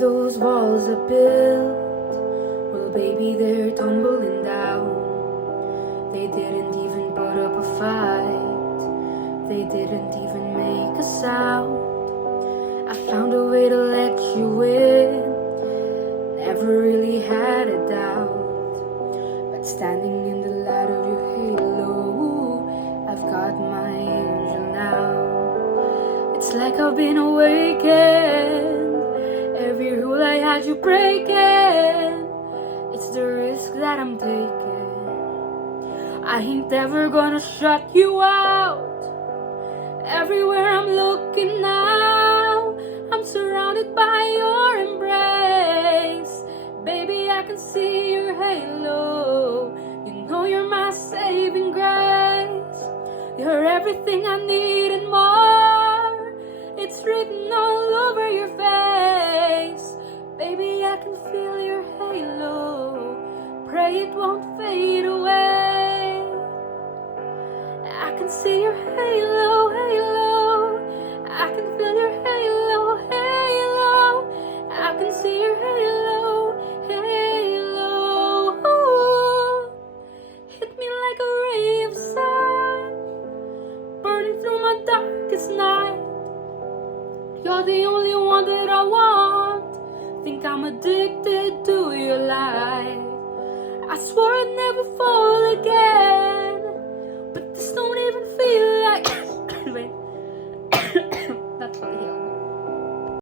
those walls are built, well baby they're tumbling down. They didn't even put up a fight, they didn't even make a sound. I found a way to let you in, never really had a doubt. But standing in the light of your halo, I've got my angel now. It's like I've been awakened, every rule I had you breaking. It's the risk that I'm taking, I ain't ever gonna shut you out. Everywhere I'm looking now, I'm surrounded by your embrace. Baby, I can see your halo, you know you're my saving grace. You're everything I need and more, it's written all over your face. Baby, I can feel your halo, pray it won't fade away. I can see your halo, halo, I can feel your halo, halo, I can see your halo, halo. Hit me like a ray of sun, burning through my darkest night. You're the only one that I want, think I'm addicted to your light. I swore I'd never fall again, but this don't even feel like